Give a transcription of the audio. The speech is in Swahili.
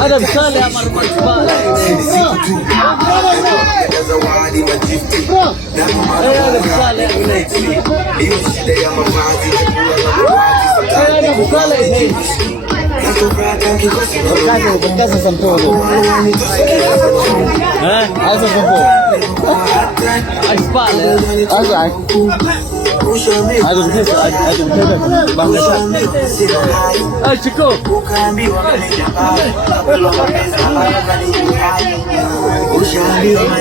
هذا بسالة يا مرمى الزبالة. هذا بسالة يا بنيتي. هذا بسالة يا بنيتي. Berkasa sempurna. Asa sempurna. Aspal. Asa. Ada betul. Bang Hasan. Cukup. Siap.